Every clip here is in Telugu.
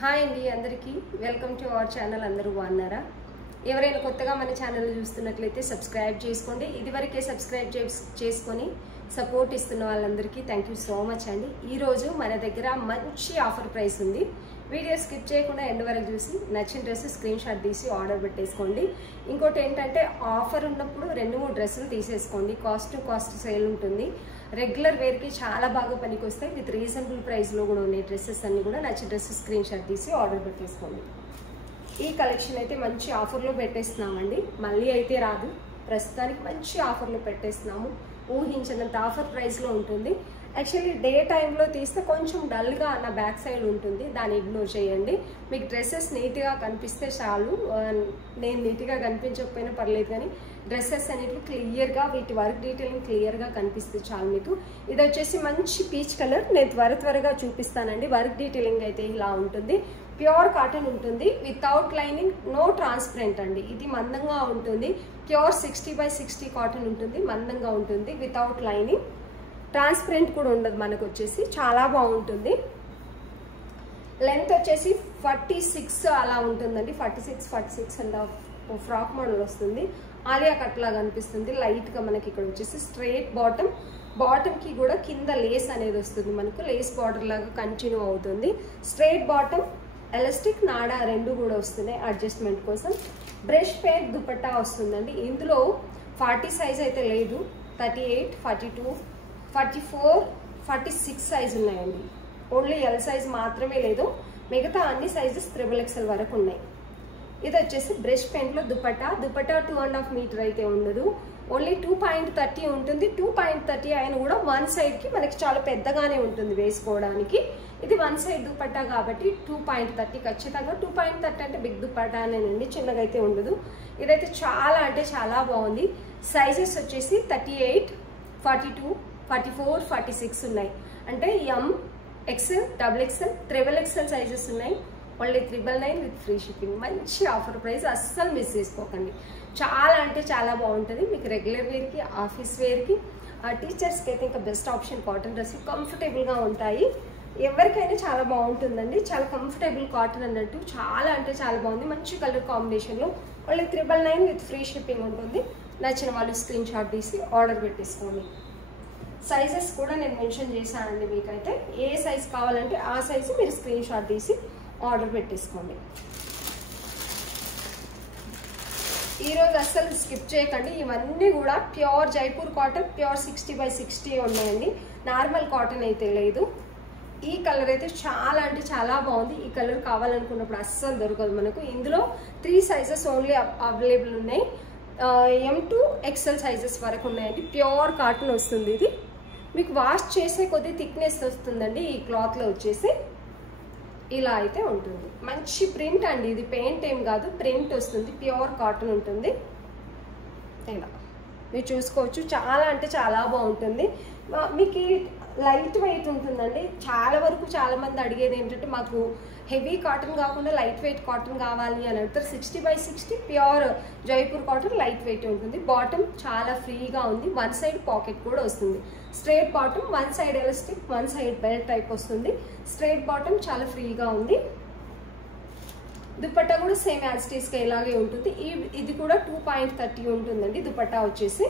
హాయ్ అండి అందరికీ వెల్కమ్ టు అవర్ ఛానల్. అందరూ బాగున్నారా? ఎవరైనా కొత్తగా మన ఛానల్ చూస్తున్నట్లయితే సబ్స్క్రైబ్ చేసుకోండి. ఇదివరకే సబ్స్క్రైబ్ చేసుకొని సపోర్ట్ ఇస్తున్న వాళ్ళందరికీ థ్యాంక్ యూ సో మచ్ అండి. ఈరోజు మన దగ్గర మంచి ఆఫర్ ప్రైస్ ఉంది. వీడియో స్కిప్ చేయకుండా ఎండ్ వరకు చూసి నచ్చిన డ్రెస్ స్క్రీన్ షాట్ తీసి ఆర్డర్ పెట్టేసుకోండి. ఇంకోటి ఏంటంటే ఆఫర్ ఉన్నప్పుడు 2-3 డ్రెస్సులు తీసేసుకోండి. కాస్ట్ టు కాస్ట్ సేల్ ఉంటుంది. రెగ్యులర్ వేర్కి చాలా బాగా పనికి వస్తాయి. విత్ రీజనబుల్ ప్రైస్లో కూడా ఉన్నాయి డ్రెస్సెస్ అన్ని కూడా. నచ్చిన డ్రెస్ స్క్రీన్ షాట్ తీసి ఆర్డర్ పెట్టేసుకోండి. ఈ కలెక్షన్ అయితే మంచి ఆఫర్లో పెట్టేస్తున్నామండి. మళ్ళీ అయితే రాదు. ప్రస్తుతానికి మంచి ఆఫర్లో పెట్టేస్తున్నాము. ఊహించినంత ఆఫర్ ప్రైస్లో ఉంటుంది. యాక్చువల్లీ డే టైంలో తీస్తే కొంచెం డల్గా నా బ్యాక్ సైడ్ ఉంటుంది, దాన్ని ఇగ్నోర్ చేయండి. మీకు డ్రెస్సెస్ నీట్గా కనిపిస్తే చాలు. నేను నీట్గా కనిపించకపోయినా పర్లేదు, కానీ డ్రెస్సెస్ అనేవి క్లియర్గా వీటి వర్క్ డీటెయిలింగ్ క్లియర్గా కనిపిస్తే చాలు మీకు. ఇది వచ్చేసి మంచి పీచ్ కలర్. నేను త్వరగా చూపిస్తానండి. వర్క్ డీటెయిలింగ్ అయితే ఇలా ఉంటుంది. ప్యూర్ కాటన్ ఉంటుంది, వితౌట్ లైనింగ్, నో ట్రాన్స్పరెంట్ అండి. ఇది మందంగా ఉంటుంది. ప్యూర్ 60/60 కాటన్ ఉంటుంది. మందంగా ఉంటుంది, వితౌట్ లైనింగ్. ట్రాన్స్పరెంట్ కూడా ఉండదు మనకు. వచ్చేసి చాలా బాగుంటుంది. లెంత్ వచ్చేసి 46 అలా ఉంటుందండి. 46 అండ్ ఫ్రాక్ మోడల్ వస్తుంది. ఆలియా కట్ లాగా అనిపిస్తుంది. లైట్గా మనకి ఇక్కడ వచ్చేసి స్ట్రైట్ బాటమ్కి కూడా కింద లేస్ అనేది వస్తుంది. మనకు లేస్ బార్డర్ లాగా కంటిన్యూ అవుతుంది. స్ట్రైట్ బాటమ్, ఎలాస్టిక్, నాడా రెండు కూడా వస్తున్నాయి అడ్జస్ట్మెంట్ కోసం. బ్రష్ పెయింట్ దుపట్టా వస్తుందండి. ఇందులో 40 సైజ్ అయితే లేదు. 38, 42, 44, 46 సైజ్ ఉన్నాయండి. ఓన్లీ ఎల్ సైజ్ మాత్రమే లేదు. మిగతా అన్ని సైజెస్ XXL వరకు ఉన్నాయి. ఇది వచ్చేసి బ్రష్ పెయింట్లో దుపట్టా 2.5 మీటర్ అయితే ఉండదు. ఓన్లీ 2.30 ఉంటుంది. 2.30 అయినా కూడా వన్ సైడ్కి మనకి చాలా పెద్దగానే ఉంటుంది వేసుకోవడానికి. ఇది వన్ సైడ్ దుపట్టా కాబట్టి 2.30 ఖచ్చితంగా. 2.30 అంటే బిగ్ దుపట్టా అనేనండి, చిన్నగా అయితే ఉండదు. ఇదైతే చాలా అంటే చాలా బాగుంది. సైజెస్ వచ్చేసి 38, 42, 44, 46 ఉన్నాయి. అంటే M, XL, XXL, XXL sizes ఉన్నాయి. Only 999 with free shipping. మంచి ఆఫర్ ప్రైస్, అస్సలు మిస్ చేసుకోకండి. చాలా అంటే చాలా బాగుంటుంది. మీకు రెగ్యులర్ వేర్కి, ఆఫీస్ వేర్కి, టీచర్స్కి అయితే ఇంకా బెస్ట్ ఆప్షన్. కాటన్ డ్రెస్సులు కంఫర్టబుల్గా ఉంటాయి. ఎవరికైనా చాలా బాగుంటుందండి. చాలా కంఫర్టబుల్ కాటన్ అన్నట్టు. చాలా అంటే చాలా బాగుంది. మంచి కలర్ కాంబినేషన్లో. ఓన్లీ 999 విత్ ఫ్రీ షిప్పింగ్ ఉంటుంది. నచ్చిన వాళ్ళు స్క్రీన్ షాట్ తీసి ఆర్డర్ పెట్టేసుకోండి. సైజెస్ కూడా నేను మెన్షన్ చేశానండి. మీకైతే ఏ సైజ్ కావాలంటే ఆ సైజు మీరు స్క్రీన్ షాట్ తీసి ఆర్డర్ పెట్టేసుకోండి. ఈరోజు అస్సలు స్కిప్ చేయకండి. ఇవన్నీ కూడా ప్యూర్ జైపూర్ కాటన్, ప్యూర్ 60/60 ఉన్నాయండి. నార్మల్ కాటన్ అయితే లేదు. ఈ కలర్ అయితే చాలా అంటే చాలా బాగుంది. ఈ కలర్ కావాలనుకున్నప్పుడు అస్సలు దొరకదు మనకు. ఇందులో 3 సైజెస్ ఓన్లీ అవైలబుల్ ఉన్నాయి. M to XL సైజెస్ వరకు ఉన్నాయండి. ప్యూర్ కాటన్ వస్తుంది. ఇది మీకు వాష్ చేసే కొద్ది థిక్నెస్ వస్తుందండి. ఈ క్లాత్లో వచ్చేసి ఇలా అయితే ఉంటుంది. మంచి ప్రింట్ అండి. ఇది పెయింట్ ఏం కాదు, ప్రింట్ వస్తుంది. ప్యూర్ కాటన్ ఉంటుంది. ఇలా మీరు చూసుకోవచ్చు. చాలా అంటే చాలా బాగుంటుంది. మీకు లైట్ వెయిట్ ఉంటుందండి. చాలా వరకు చాలా మంది అడిగేది ఏంటంటే మాకు హెవీ కాటన్ కాకుండా లైట్ వెయిట్ కాటన్ కావాలి అని అడుగుతారు. 60/60 pure Jaipur cotton light weight ఉంటుంది. బాటమ్ చాలా ఫ్రీగా ఉంది. వన్ సైడ్ పాకెట్ కూడా వస్తుంది. Straight bottom, one side elastic, one side belt type వస్తుంది. స్ట్రైట్ బాటమ్ చాలా ఫ్రీగా ఉంది. దుపట్టా కూడా సేమ్ యాజ్ టీస్గా ఇలాగే ఉంటుంది. ఇది కూడా 2.30 ఉంటుందండి. దుపట్టా వచ్చేసి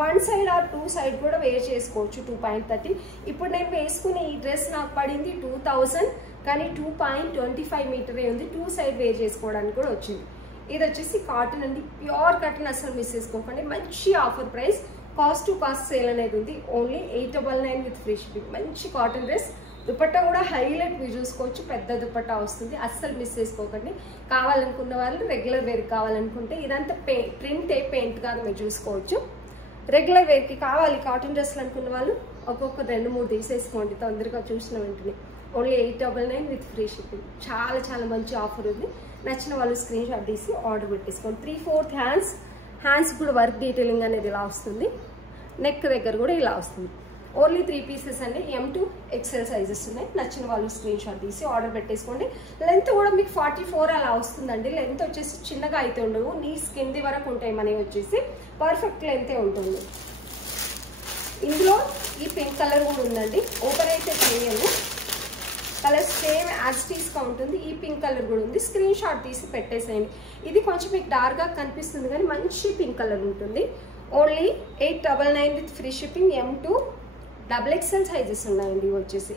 వన్ సైడ్ ఆర్ 2 సైడ్ కూడా వేర్ చేసుకోవచ్చు. 2.30. ఇప్పుడు నేను వేసుకునే ఈ డ్రెస్ నాకు పడింది 2000, కానీ 2.25 మీటరే ఉంది. 2 సైడ్ వేర్ చేసుకోవడానికి కూడా వచ్చింది. ఇది వచ్చేసి కాటన్ అండి. ప్యూర్ కాటన్, అసలు మిస్ చేసుకోకండి. మంచి offer price. Cost to cost sale అనేది ఉంది. Only 899 with free shipping. మంచి కాటన్ డ్రెస్. దుపట్టా కూడా హైలైట్ మీరు చూసుకోవచ్చు. పెద్ద దుపట్టా వస్తుంది. అస్సలు మిస్ చేసుకోకండి. కావాలనుకున్న వాళ్ళు రెగ్యులర్ వేర్ కావాలనుకుంటే ఇదంతా ప్రింటే, పెయింట్ కాదు, మీరు చూసుకోవచ్చు. రెగ్యులర్ వేర్కి కావాలి కాటన్ డ్రెస్లు అనుకున్న వాళ్ళు ఒక్కొక్క 2-3 తీసేసుకోండి తొందరగా చూసిన వెంటనే. Only 899 with free shipping. చాలా చాలా మంచి ఆఫర్ ఉంది. నచ్చిన వాళ్ళు స్క్రీన్ షాట్ తీసి ఆర్డర్ పెట్టేసుకోండి. 3/4 హ్యాండ్స్ కూడా వర్క్ డీటెయిలింగ్ అనేది ఇలా వస్తుంది. నెక్ దగ్గర కూడా ఇలా వస్తుంది. ఓన్లీ 3 పీసెస్ అండి. M to XL సైజెస్ ఉన్నాయి. నచ్చిన వాళ్ళు స్క్రీన్ షాట్ తీసి ఆర్డర్ పెట్టేసుకోండి. లెంత్ కూడా మీకు 44 అలా వస్తుందండి. లెంత్ వచ్చేసి చిన్నగా అయితే ఉండవు. నీ స్కిన్ వరకు ఉంటాయి. మనవి వచ్చేసి పర్ఫెక్ట్ లెంతే ఉంటుంది. ఇందులో ఈ పింక్ కలర్ కూడా ఉందండి. ఓపెన్ అయితే చేయను. కలర్ సేమ్ యాజ్టీస్గా ఉంటుంది. ఈ పింక్ కలర్ కూడా ఉంది. స్క్రీన్ షాట్ తీసి పెట్టేసేయండి. ఇది కొంచెం మీకు డార్క్గా కనిపిస్తుంది కానీ మంచి పింక్ కలర్ ఉంటుంది. Only 899 with free shipping. M2 XXL sizes ఉన్నాయండి. ఇవి వచ్చేసి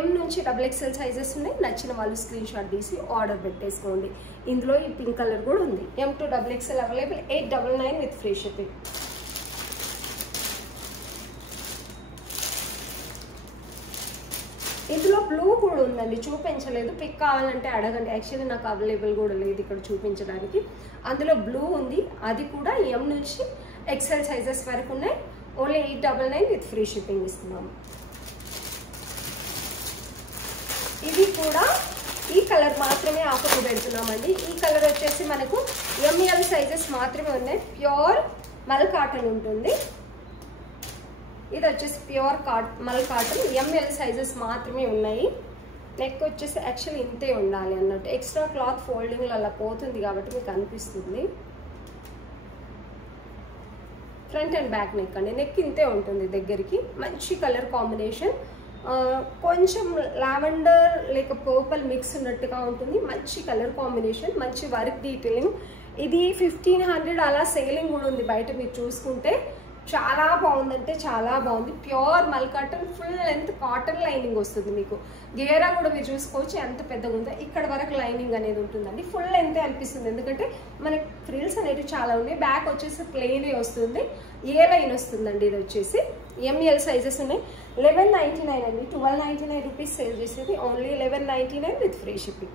M నుంచి XXL సైజెస్ ఉన్నాయి. నచ్చిన వాళ్ళు స్క్రీన్ షాట్ తీసి ఆర్డర్ పెట్టేసుకోండి. ఇందులో ఈ పింక్ కలర్ కూడా ఉంది. M2 XXL available. 899 with free shipping. ఇందులో బ్లూ కూడా ఉందండి, చూపించలేదు. పిక్ కావాలంటే అడగండి. యాక్చువల్లీ నాకు అవైలబుల్ కూడా లేదు ఇక్కడ చూపించడానికి. అందులో బ్లూ ఉంది, అది కూడా M నుంచి XL సైజెస్ వరకు ఉన్నాయి. ఓన్లీ 899 విత్ ఫ్రీ షిప్పింగ్ ఇస్తున్నాము. ఇది కూడా ఈ కలర్ మాత్రమే ఆఫర్లో పెడుతున్నామండి. ఈ కలర్ వచ్చేసి మనకు ML సైజెస్ మాత్రమే ఉన్నాయి. ప్యూర్ మల్ కాటన్ ఉంటుంది. ఇది వచ్చేసి ప్యూర్ మల్ కాటన్. ML సైజెస్ మాత్రమే ఉన్నాయి. నెక్ వచ్చేసి యాక్చువల్లీ ఇంతే ఉండాలి అన్నట్టు. ఎక్స్ట్రా క్లాత్ ఫోల్డింగ్లో అలా పోతుంది కాబట్టి మీకు అనిపిస్తుంది. ఫ్రంట్ అండ్ బ్యాక్ నెక్ అండి. నెక్ ఇంతే ఉంటుంది దగ్గరికి. మంచి కలర్ కాంబినేషన్. కొంచెం లావెండర్ లేక పర్పుల్ మిక్స్ ఉన్నట్టుగా ఉంటుంది. మంచి కలర్ కాంబినేషన్, మంచి వర్క్ డీటెయిలింగ్. ఇది 1500 అలా సేలింగ్ కూడా ఉంది బయట. మీరు చూసుకుంటే చాలా బాగుందంటే చాలా బాగుంది. ప్యూర్ మల్ cotton, full length cotton lining వస్తుంది మీకు. గేరా కూడా మీరు చూసుకోవచ్చు ఎంత పెద్దగా ఉందో. ఇక్కడ వరకు లైనింగ్ అనేది ఉంటుందండి. ఫుల్ లెంతే అనిపిస్తుంది ఎందుకంటే మనకి ఫ్రిల్స్ అనేవి చాలా ఉన్నాయి. బ్యాక్ వచ్చేసి ప్లెయినే వస్తుంది. ఏ లైన్ వస్తుందండి. ఇది వచ్చేసి ML సైజెస్ ఉన్నాయి. 1199 అండి. 1299 రూపీస్ సేల్ చేసేది. Only 1199 with free shipping.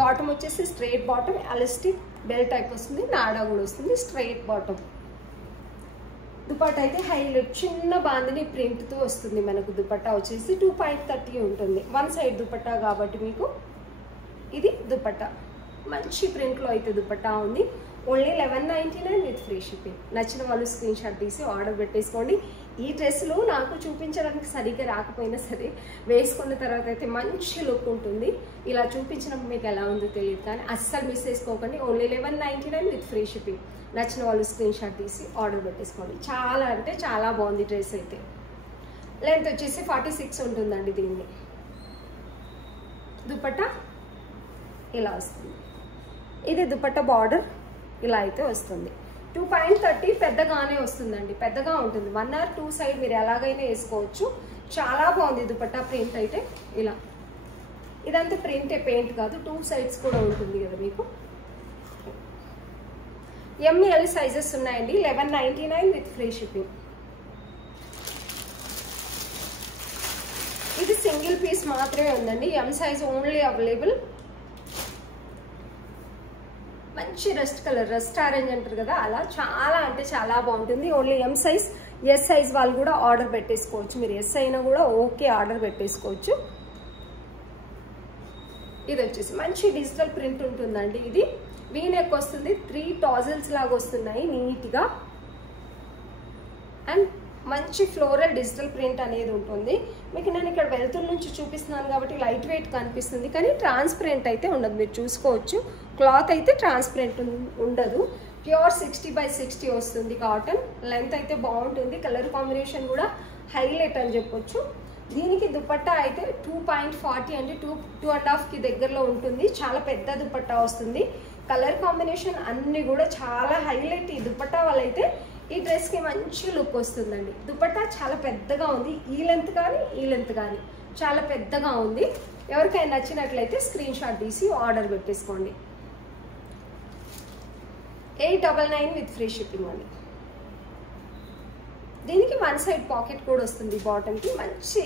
Bottom వచ్చేసి straight bottom, elastic belt type వస్తుంది. నాడా కూడా వస్తుంది. Straight bottom. దుపట్టా అయితే హైలైట్ చిన్న బాందిని ప్రింట్తో వస్తుంది మనకు. దుపట్టా వచ్చేసి 2.30 ఉంటుంది. వన్ సైడ్ దుపట్టా కాబట్టి మీకు ఇది దుపట్టా. మంచి ప్రింట్లో అయితే దుపట్టా ఉంది. Only 1199 with free shipping. నచ్చిన వాళ్ళు స్క్రీన్ షాట్ తీసి ఆర్డర్ పెట్టేసుకోండి. ఈ డ్రెస్సులు నాకు చూపించడానికి సరిగ్గా రాకపోయినా సరే వేసుకున్న తర్వాత అయితే మంచి లుక్ ఉంటుంది. ఇలా చూపించినప్పుడు మీకు ఎలా ఉందో తెలియదు కానీ అస్సలు మిస్ చేసుకోకండి. Only 1199 with free shipping. నచ్చిన వాళ్ళు స్క్రీన్ షాట్ తీసి ఆర్డర్ పెట్టేసుకోండి. చాలా అంటే చాలా బాగుంది డ్రెస్ అయితే. లెంత్ వచ్చేసి 46 ఉంటుందండి. దీన్ని దుపట్టా ఇలా వస్తుంది. ఇది దుపట్టా బార్డర్ ఇలా అయితే వస్తుంది. 2.30 పెద్దగానే వస్తుందండి. పెద్దగా ఉంటుంది. 1 or 2 సైడ్ మీరు ఎలాగైనా వేసుకోవచ్చు. చాలా బాగుంది దుపట్టా. ప్రింట్ అయితే ఇలా. ఇదంతా ప్రింటే, పెయింట్ కాదు. 2 సైడ్స్ కూడా ఉంటుంది కదా మీకు. ML సైజెస్ ఉన్నాయండి. 1199 విత్ ఫ్రీ షిప్పింగ్. ఇది సింగిల్ పీస్ మాత్రమే ఉందండి. M size only available. మంచి రస్ట్ కలర్, రస్ట్ ఆరెంజ్ అంటారు కదా, అలా చాలా అంటే చాలా బాగుంటుంది. Only M size. S size వాళ్ళు కూడా ఆర్డర్ పెట్టేసుకోవచ్చు. మీరు S అయినా కూడా ఓకే ఆర్డర్ పెట్టేసుకోవచ్చు. ఇది వచ్చేసి మంచి డిజిటల్ ప్రింట్ ఉంటుందండి. ఇది వీనెక్ వస్తుంది. 3 టాజిల్స్ లాగా వస్తున్నాయి నీట్గా. అండ్ మంచి ఫ్లోరల్ డిజిటల్ ప్రింట్ అనేది ఉంటుంది మీకు. నేను ఇక్కడ వెలుతురు నుంచి చూపిస్తున్నాను కాబట్టి లైట్ వెయిట్ కనిపిస్తుంది కానీ ట్రాన్స్పరెంట్ అయితే ఉండదు. మీరు చూసుకోవచ్చు. క్లాత్ అయితే ట్రాన్స్పరెంట్ ఉండదు. ప్యూర్ 60/60 వస్తుంది కాటన్. లెంత్ అయితే బాగుంటుంది. కలర్ కాంబినేషన్ కూడా హైలైట్ అని చెప్పొచ్చు. దీనికి దుపట్టా అయితే 2.40 అంటే 2.5కి దగ్గరలో ఉంటుంది. చాలా పెద్ద దుపట్టా వస్తుంది. కలర్ కాంబినేషన్ అన్ని కూడా చాలా హైలైట్. ఈ దుపట్టా వల్ల అయితే ఈ డ్రెస్కి మంచి లుక్ వస్తుందండి. దుపట్టా చాలా పెద్దగా ఉంది. ఈ లెంత్ కానీ ఈ లెంత్ కానీ చాలా పెద్దగా ఉంది. ఎవరికైనా నచ్చినట్లయితే స్క్రీన్ షాట్ తీసి ఆర్డర్ పెట్టేసుకోండి. 899 విత్ ఫ్రీ షిప్పింగ్ అండి. దీనికి 1 సైడ్ పాకెట్ కూడా వస్తుంది. బాటమ్కి మంచి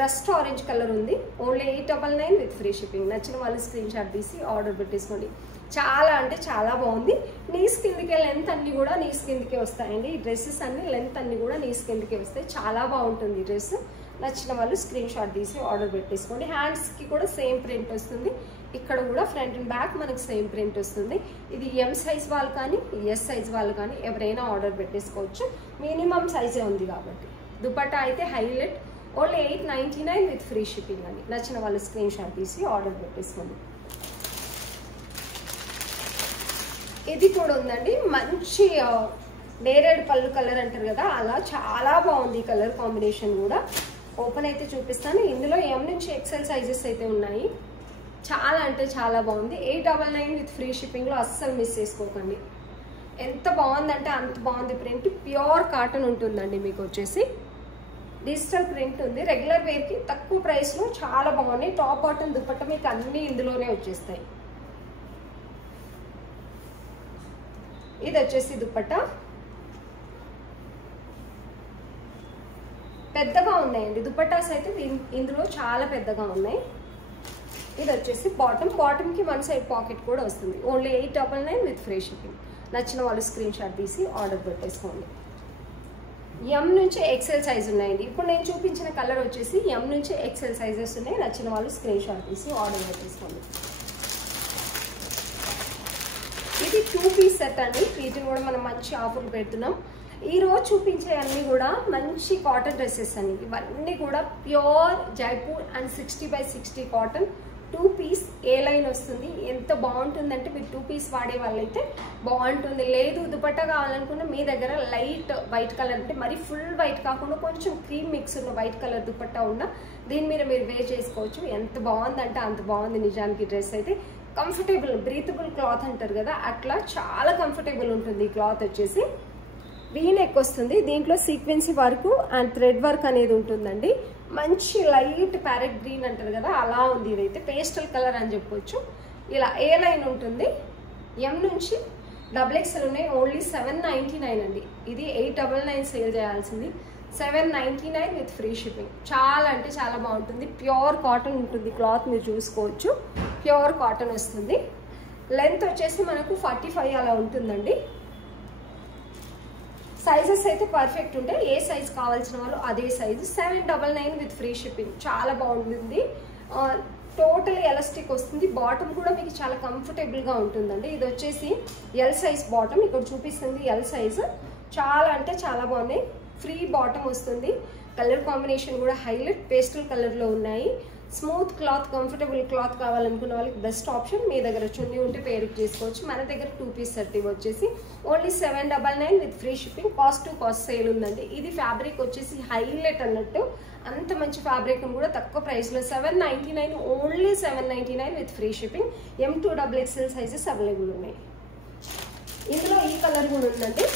రస్ట్ ఆరెంజ్ కలర్ ఉంది. Only 899 with free shipping. నచ్చిన వాళ్ళు స్క్రీన్ షాట్ తీసి ఆర్డర్ పెట్టేసుకోండి. చాలా అంటే చాలా బాగుంది. నీస్ కిందకే లెంత్ అన్ని కూడా నీస్ కిందకే వస్తాయండి. ఈ డ్రెస్సెస్ అన్ని లెంత్ అన్ని కూడా నీస్ కిందకే వస్తాయి. చాలా బాగుంటుంది ఈ డ్రెస్. నచ్చిన వాళ్ళు స్క్రీన్ షాట్ తీసి ఆర్డర్ పెట్టేసుకోండి. హ్యాండ్స్కి కూడా సేమ్ ప్రింట్ వస్తుంది. ఇక్కడ కూడా ఫ్రంట్ అండ్ బ్యాక్ మనకి సేమ్ ప్రింట్ వస్తుంది. ఇది M సైజ్ వాళ్ళు కానీ S సైజ్ వాళ్ళు కానీ ఎవరైనా ఆర్డర్ పెట్టేసుకోవచ్చు. మినిమం సైజే ఉంది కాబట్టి. దుపట్టా అయితే highlight. Only 899 with free shipping అండి. నచ్చిన వాళ్ళు స్క్రీన్ షాట్ తీసి ఆర్డర్ పెట్టేసుకోండి. ఇది కూడా ఉందండి. మంచి నేరేడు పళ్ళు కలర్ అంటారు కదా, అలా చాలా బాగుంది ఈ కలర్ కాంబినేషన్ కూడా. ఓపెన్ అయితే చూపిస్తాను. ఇందులో ఎం నుంచి ఎక్సెల్ సైజెస్ అయితే ఉన్నాయి. చాలా అంటే చాలా బాగుంది. 899 విత్ ఫ్రీ షిప్పింగ్లో అస్సలు మిస్ చేసుకోకండి. ఎంత బాగుందంటే అంత బాగుంది. ప్రింట్ ప్యూర్ కాటన్ ఉంటుందండి. మీకు వచ్చేసి డిజిటల్ ప్రింట్ ఉంది. రెగ్యులర్ వేర్కి తక్కువ ప్రైస్లో చాలా బాగున్నాయి. టాప్ బాటమ్ దుపట్టా మీకు అన్నీ ఇందులోనే వచ్చేస్తాయి. ఇది వచ్చేసి దుపట్టా పెద్దగా ఉన్నాయండి. దుపట్టాస్ అయితే ఇందులో చాలా పెద్దగా ఉన్నాయి. ఇది వచ్చేసి బాటమ్కి వన్ సైడ్ పాకెట్ కూడా వస్తుంది. Only 899 with free shipping. నచ్చిన వాళ్ళు స్క్రీన్ షాట్ తీసి ఆర్డర్ పెట్టేసుకోండి. ఎం నుంచి ఎక్సెల్ సైజ్ ఉన్నాయండి. ఇప్పుడు నేను చూపించిన కలర్ వచ్చేసి ఎం నుంచి ఎక్సెల్ సైజెస్ ఉన్నాయి. నచ్చిన వాళ్ళు స్క్రీన్ షాట్ తీసి ఆర్డర్ పెట్టేసుకోండి. ఇది 2 పీస్ సెట్ అండి. వీటిని కూడా మనం మంచి ఆఫర్లు పెడుతున్నాం. ఈ రోజు చూపించే అన్ని కూడా మంచి కాటన్ డ్రెస్సెస్ అండి. ఇవన్నీ కూడా pure Jaipur and 60/60 cotton 2 piece A line వస్తుంది. ఎంత బాగుంటుందంటే మీరు 2 పీస్ వాడే వాళ్ళైతే బాగుంటుంది. లేదు దుపట్టా కావాలనుకున్న మీ దగ్గర లైట్ వైట్ కలర్ అంటే మరి ఫుల్ వైట్ కాకుండా కొంచెం క్రీమ్ మిక్స్ ఉన్న వైట్ కలర్ దుపట్టా ఉన్న దీని మీద మీరు వేర్ చేసుకోవచ్చు. ఎంత బాగుందంటే అంత బాగుంది నిజానికి. డ్రెస్ అయితే కంఫర్టబుల్ బ్రీతబుల్ క్లాత్ అంటారు కదా, అట్లా చాలా కంఫర్టబుల్ ఉంటుంది. ఈ క్లాత్ వచ్చేసి వీ నెక్ వస్తుంది. దీంట్లో సీక్వెన్సీ వర్క్ అండ్ థ్రెడ్ వర్క్ అనేది ఉంటుందండి. మంచి లైట్ ప్యారెట్ గ్రీన్ అంటారు కదా అలా ఉంది. ఇదైతే పేస్టల్ కలర్ అని చెప్పొచ్చు. ఇలా ఏ లైన్ ఉంటుంది. ఎం నుంచి XXL ఉన్నాయి. ఓన్లీ 799 అండి. ఇది 899 సేల్ చేయాల్సింది. 799 విత్ ఫ్రీ షిప్పింగ్. చాలా అంటే చాలా బాగుంటుంది. ప్యూర్ కాటన్ ఉంటుంది. క్లాత్ మీరు చూసుకోవచ్చు. ప్యూర్ కాటన్ వస్తుంది. లెంత్ వచ్చేసి మనకు 45 అలా ఉంటుందండి. సైజెస్ అయితే పర్ఫెక్ట్ ఉంటాయి. ఏ సైజ్ కావాల్సిన వాళ్ళు అదే సైజు. 799 with free shipping. చాలా బాగుంటుంది. టోటలీ ఎలాస్టిక్ వస్తుంది. బాటమ్ కూడా మీకు చాలా కంఫర్టబుల్గా ఉంటుందండి. ఇది వచ్చేసి ఎల్ సైజ్ బాటమ్. ఇక్కడ చూపిస్తుంది ఎల్ సైజు. చాలా అంటే చాలా బాగున్నాయి. ఫ్రీ బాటమ్ వస్తుంది. కలర్ కాంబినేషన్ కూడా హైలైట్ పేస్టల్ కలర్లో ఉన్నాయి. స్మూత్ క్లాత్ కంఫర్టబుల్ క్లాత్ కావాలనుకున్న వాళ్ళకి బెస్ట్ ఆప్షన్. మీ దగ్గర చున్నీ ఉంటే పేరుకి చేసుకోవచ్చు. మన దగ్గర 2 పీస్ సెట్ వచ్చేసి only 799 with free shipping. Cost to cost sale ఉందండి. ఇది ఫ్యాబ్రిక్ వచ్చేసి హైలైట్ అన్నట్టు. అంత మంచి ఫ్యాబ్రిక్ కూడా తక్కువ ప్రైస్లో 799 only 799 with free shipping. M2 XXL sizes available ఉన్నాయి. ఇందులో ఈ కలర్ కూడా ఉందండి.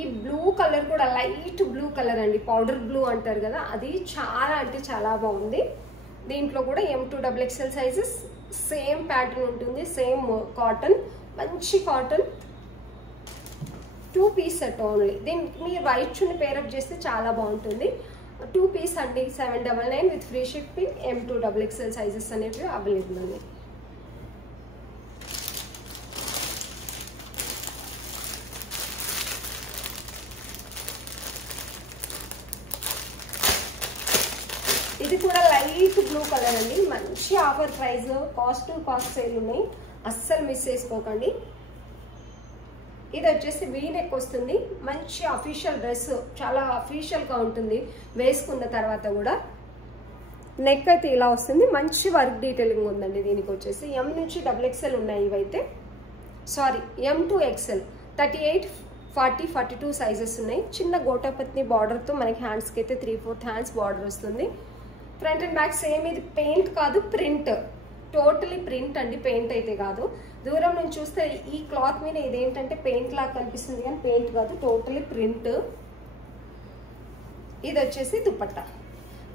ఈ బ్లూ కలర్ కూడా లైట్ బ్లూ కలర్ అండి. పౌడర్ బ్లూ అంటారు కదా అది. చాలా అంటే చాలా బాగుంది. దీంట్లో కూడా M2 XXL sizes. Same pattern ఉంటుంది. Same cotton. మంచి కాటన్ 2 పీస్ సెట్ ఓన్లీ. దీనికి మీరు వైట్ చున్ని పేరప్ చేస్తే చాలా బాగుంటుంది. 2 పీస్ అండి. 799 with free shipping. M2 XXL sizes అనేవి అవైలబుల్ ఉన్నాయి. ఇది కూడా లైట్ బ్లూ కలర్ అండి. మంచి offer price. Cost to cost sale ఉన్నాయి. అస్సలు మిస్ చేసుకోకండి. ఇది వచ్చేసి వీ నెక్ వస్తుంది. మంచి అఫీషియల్ డ్రెస్. చాలా అఫీషియల్గా ఉంటుంది వేసుకున్న తర్వాత కూడా. నెక్ అయితే ఇలా వస్తుంది. మంచి వర్క్ డీటెయిలింగ్ ఉందండి. దీనికి వచ్చేసి ఎం నుంచి XXL ఉన్నాయి. ఇవైతే సారీ M2 XL 38, 40, 42 సైజెస్ ఉన్నాయి. చిన్న గోటాపత్ని బార్డర్తో మనకి హ్యాండ్స్కి అయితే 3/4 హ్యాండ్స్ బార్డర్ వస్తుంది. Front and back same. ఇది పెయింట్ కాదు ప్రింట్. టోటలీ ప్రింట్ అండి. పెయింట్ అయితే కాదు. దూరం నుంచి చూస్తే ఈ క్లాత్ మీద ఇదేంటంటే పెయింట్ లాగా కనిపిస్తుంది కానీ పెయింట్ కాదు. Totally print. ఇది వచ్చేసి దుపట్టా.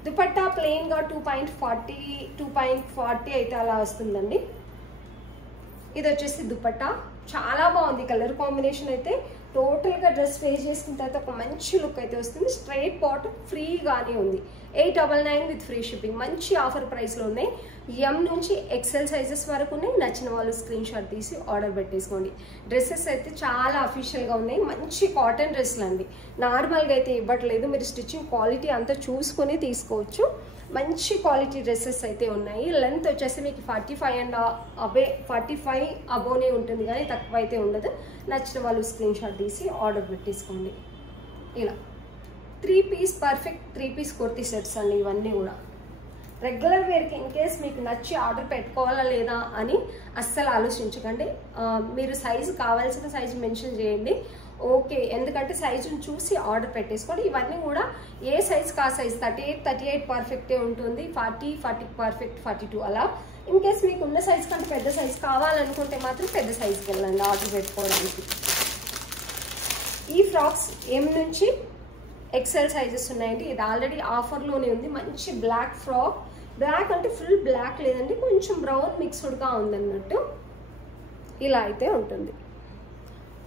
దుపట్టా ప్లెయిన్గా 2.40 అయితే అలా వస్తుందండి. ఇది వచ్చేసి దుపట్టా. చాలా బాగుంది. కలర్ కాంబినేషన్ అయితే టోటల్గా డ్రెస్ వేర్ చేసుకున్న తర్వాత ఒక మంచి లుక్ అయితే వస్తుంది. స్ట్రైట్ బాటమ్ ఫ్రీగానే ఉంది. 899 విత్ ఫ్రీ షిప్పింగ్. మంచి ఆఫర్ ప్రైస్లో ఉన్నాయి. ఎం నుంచి XL సైజెస్ వరకు ఉన్నాయి. నచ్చిన వాళ్ళు స్క్రీన్ షాట్ తీసి ఆర్డర్ పెట్టేసుకోండి. డ్రెస్సెస్ అయితే చాలా అఫీషియల్గా ఉన్నాయి. మంచి కాటన్ డ్రెస్లు అండి. నార్మల్గా అయితే ఇవ్వట్లేదు. మీరు స్టిచ్చింగ్ క్వాలిటీ అంతా చూసుకొని తీసుకోవచ్చు. మంచి క్వాలిటీ డ్రెస్సెస్ అయితే ఉన్నాయి. లెంత్ వచ్చేసి మీకు 45 అబోనే ఉంటుంది కానీ తక్కువ అయితే ఉండదు. నచ్చిన వాళ్ళు స్క్రీన్ షాట్ తీసి ఆర్డర్ పెట్టేసుకోండి. ఇలా 3 piece perfect 3 piece kurti sets అండి. ఇవన్నీ కూడా రెగ్యులర్ వేర్కి ఇన్ కేస్ మీకు నచ్చి ఆర్డర్ పెట్టుకోవాలా లేదా అని అస్సలు ఆలోచించకండి. మీరు సైజు కావాల్సిన సైజు మెన్షన్ చేయండి. ఓకే, ఎందుకంటే సైజుని చూసి ఆర్డర్ పెట్టేసుకోండి. ఇవన్నీ కూడా ఏ సైజ్ కా సైజ్ 38 పర్ఫెక్టే ఉంటుంది, 40 పర్ఫెక్ట్, 42 అలా. ఇన్ కేస్ మీకు ఉన్న సైజ్ కంటే పెద్ద సైజ్ కావాలనుకుంటే మాత్రం పెద్ద సైజ్కి వెళ్ళండి ఆర్డర్ పెట్టుకోవడానికి. ఈ ఫ్రాక్స్ ఎం నుంచి ఎక్సెల్ సైజెస్ ఉన్నాయండి. ఇది ఆల్రెడీ ఆఫర్లోనే ఉంది. మంచి బ్లాక్ ఫ్రాక్. బ్లాక్ అంటే ఫుల్ బ్లాక్ లేదండి, కొంచెం బ్రౌన్ మిక్స్డ్గా ఉందన్నట్టు. ఇలా అయితే ఉంటుంది.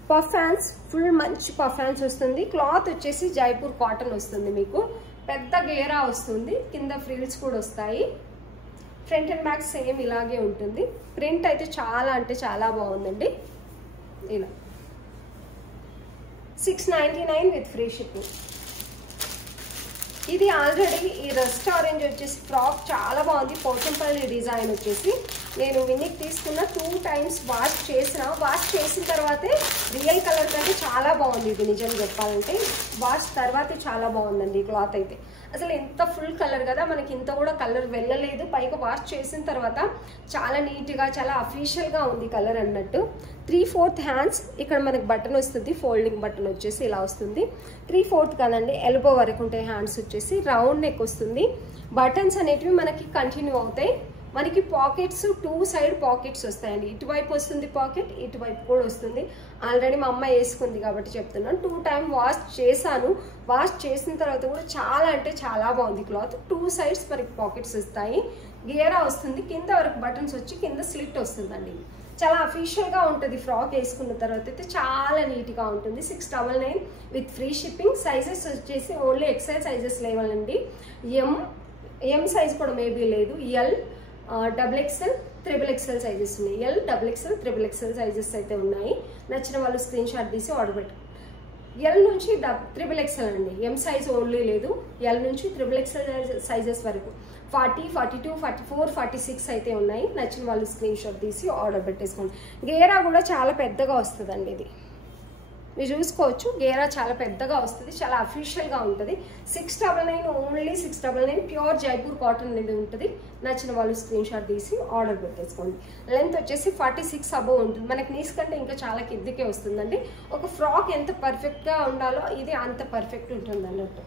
పఫ్ హ్యాండ్స్, ఫుల్ మంచి పఫ్ హ్యాండ్స్ వస్తుంది. క్లాత్ వచ్చేసి జైపూర్ కాటన్ వస్తుంది. మీకు పెద్ద గేరా వస్తుంది, కింద ఫ్రిల్స్ కూడా వస్తాయి. ఫ్రంట్ అండ్ బ్యాక్ సేమ్ ఇలాగే ఉంటుంది. ప్రింట్ అయితే చాలా అంటే చాలా బాగుందండి. ఇలా 699 విత్ ఫ్రీ షిప్పింగ్. ఇది ఆల్రెడీ ఈ రస్ట్ ఆరెంజ్ వచ్చేసి ఫ్రాక్ చాలా బాగుంది. పోచంపల్లి డిజైన్ వచ్చేసి నేను విన్నికి తీసుకున్న 2 టైమ్స్ వాష్ చేసిన తర్వాతే రియల్ కలర్ కంటే చాలా బాగుంది. ఇది నిజం చెప్పాలంటే వాష్ తర్వాతే చాలా బాగుందండి ఈ క్లాత్ అయితే. అసలు ఎంత ఫుల్ కలర్ కదా, మనకి ఇంత కూడా కలర్ వెళ్ళలేదు. పైగా వాష్ చేసిన తర్వాత చాలా నీట్గా చాలా అఫీషియల్గా ఉంది కలర్ అన్నట్టు. 3/4 హ్యాండ్స్. ఇక్కడ మనకి బటన్ వస్తుంది, ఫోల్డింగ్ బటన్ వచ్చేసి ఇలా వస్తుంది. 3/4 కదండి, ఎల్బో వరకు ఉంటాయి హ్యాండ్స్ వచ్చేసి. రౌండ్ నెక్ వస్తుంది. బటన్స్ అనేటివి మనకి కంటిన్యూ అవుతాయి. మనకి పాకెట్స్ 2 సైడ్ పాకెట్స్ వస్తాయండి. ఇటువైపు వస్తుంది పాకెట్, ఇటువైపు కూడా వస్తుంది. ఆల్రెడీ మా అమ్మ వేసుకుంది కాబట్టి చెప్తున్నాను. 2 టైమ్ వాష్ చేశాను. వాష్ చేసిన తర్వాత కూడా చాలా అంటే చాలా బాగుంది క్లాత్. 2 సైడ్స్ మనకి పాకెట్స్ వస్తాయి. గేరా వస్తుంది, కింద వరకు బటన్స్ వచ్చి కింద స్లిట్ వస్తుందండి. చాలా అఫీషియల్గా ఉంటుంది. ఫ్రాక్ వేసుకున్న తర్వాత అయితే చాలా నీట్గా ఉంటుంది. 699 విత్ ఫ్రీ షిప్పింగ్. సైజెస్ వచ్చేసి ఓన్లీ ఎక్సెల్ సైజెస్ లేవాలండి. ఎం సైజ్ కూడా మేబీ లేదు. ఎల్, XXL, XXL సైజెస్ ఉన్నాయి. ఎల్, XXL, XXL సైజెస్ అయితే ఉన్నాయి. నచ్చిన వాళ్ళు స్క్రీన్ షాట్ తీసి ఆర్డర్ పెట్టు. ఎల్ నుంచి XXL అండి. ఎం సైజ్ ఓన్లీ లేదు. ఎల్ నుంచి XXL సైజెస్ వరకు 40, 42, 44, 46 అయితే ఉన్నాయి. నచ్చిన వాళ్ళు స్క్రీన్ షాట్ తీసి ఆర్డర్ పెట్టేసుకోండి. గేరా కూడా చాలా పెద్దగా వస్తుందండి. ఇది మీరు చూసుకోవచ్చు. గేరా చాలా పెద్దగా వస్తుంది, చాలా అఫీషియల్గా ఉంటుంది. 699 ఓన్లీ 699 ప్యూర్ జైపూర్ కాటన్ అనేది ఉంటుంది. నచ్చిన వాళ్ళు స్క్రీన్ షాట్ తీసి ఆర్డర్ పెట్టేసుకోండి. లెంత్ వచ్చేసి 46 అబోవ్ ఉంటుంది. మనకి నీస్ కంటే ఇంకా చాలా కిందికే వస్తుందండి. ఒక ఫ్రాక్ ఎంత పర్ఫెక్ట్గా ఉండాలో ఇది అంత పర్ఫెక్ట్ ఉంటుంది అన్నట్టు.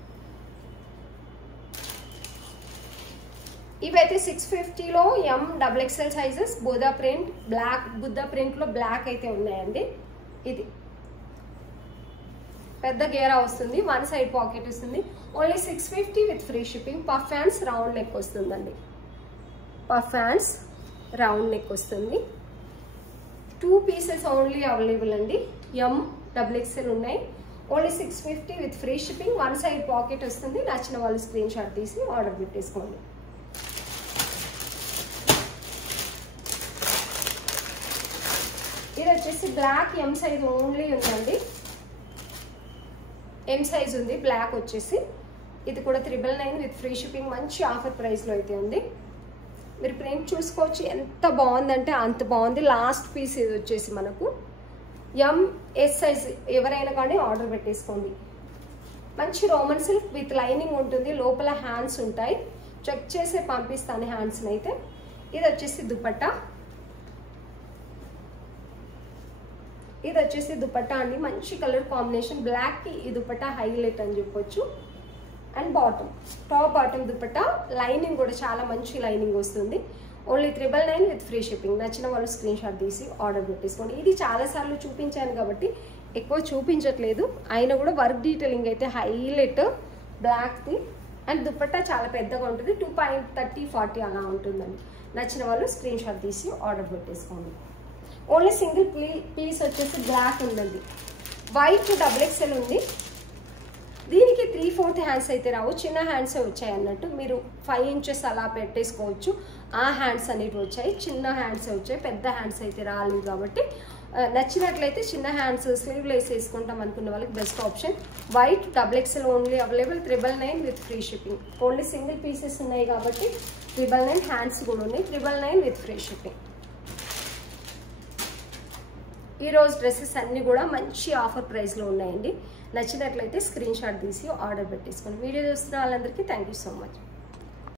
ఇవైతే 650లో M XXL sizes. Buddha print, black Buddha ప్రింట్లో బ్లాక్ అయితే ఉన్నాయండి. ఇది పెద్ద గేరా వస్తుంది, 1 సైడ్ పాకెట్ వస్తుంది. Only 650 with free shipping. Puff hands, round neck వస్తుందండి. పఫ్ హ్యాండ్స్, రౌండ్ నెక్ వస్తుంది. 2 పీసెస్ ఓన్లీ అవైలబుల్ అండి. ఎం XXL ఉన్నాయి. Only 650 with free shipping. 1 side pocket వస్తుంది. నచ్చిన వాళ్ళు స్క్రీన్ షాట్ తీసి ఆర్డర్ పెట్టేసుకోండి. ఇది వచ్చేసి బ్లాక్ ఎం సైజ్ ఓన్లీ ఉందండి. ఎం సైజ్ ఉంది బ్లాక్ వచ్చేసి. ఇది కూడా 999 విత్ ఫ్రీ షిప్పింగ్. మంచి ఆఫర్ ప్రైస్లో అయితే ఉంది. మీరు ప్రింట్ చూసుకోవచ్చు, ఎంత బాగుందంటే అంత బాగుంది. లాస్ట్ పీస్ ఇది వచ్చేసి మనకు ఎస్ సైజ్. ఎవరైనా కానీ ఆర్డర్ పెట్టేసుకోండి. మంచి రోమన్ సిల్క్ విత్ లైనింగ్ ఉంటుంది. లోపల హ్యాండ్స్ ఉంటాయి. చెక్ చేసి పంపిస్తాను హ్యాండ్స్ని అయితే. ఇది వచ్చేసి దుపట్టా. ఇది వచ్చేసి దుపట్టా అండి. మంచి కలర్ కాంబినేషన్. బ్లాక్కి ఈ దుపట్టా హైలైట్ అని చెప్పొచ్చు. And bottom, top bottom dupatta. Lining కూడా చాలా మంచి లైనింగ్ వస్తుంది. Only 999 with free shipping. నచ్చిన వాళ్ళు స్క్రీన్ షాట్ తీసి ఆర్డర్ పెట్టేసుకోండి. ఇది చాలాసార్లు చూపించాను కాబట్టి ఎక్కువ చూపించట్లేదు. అయినా కూడా వర్క్ డీటెయిలింగ్ అయితే హైలైట్ బ్లాక్ది. అండ్ దుపట్టా చాలా పెద్దగా ఉంటుంది. 2.30, 40 అలా ఉంటుందండి. నచ్చిన వాళ్ళు స్క్రీన్ షాట్ తీసి ఆర్డర్ పెట్టేసుకోండి. ఓన్లీ సింగిల్ పీస్ వచ్చేసి బ్లాక్ ఉందండి. వైట్ XXL ఉంది. దీనికి 3/4 హ్యాండ్స్ అయితే రావు, చిన్న హ్యాండ్స్ వచ్చాయి అన్నట్టు. మీరు 5 ఇంచెస్ అలా పెట్టేసుకోవచ్చు. ఆ హ్యాండ్స్ అనేవి వచ్చాయి, చిన్న హ్యాండ్స్ వచ్చాయి. పెద్ద హ్యాండ్స్ అయితే రాలేదు కాబట్టి నచ్చినట్లయితే చిన్న హ్యాండ్స్ స్లీవ్లెస్ వేసుకుంటాం అనుకున్న వాళ్ళకి best option. White XXL only available. 999 with free shipping. Only single pieces ఉన్నాయి కాబట్టి 999. హ్యాండ్స్ కూడా ఉన్నాయి. 999 విత్ ఫ్రీ షిప్పింగ్. ఈరోజు డ్రెస్సెస్ అన్నీ కూడా మంచి ఆఫర్ ప్రైస్లో ఉన్నాయండి. నచ్చినట్లయితే స్క్రీన్ షాట్ తీసి ఆర్డర్ పెట్టేసుకోండి. వీడియో చూస్తున్న వాళ్ళందరికీ థ్యాంక్ యూ సో మచ్.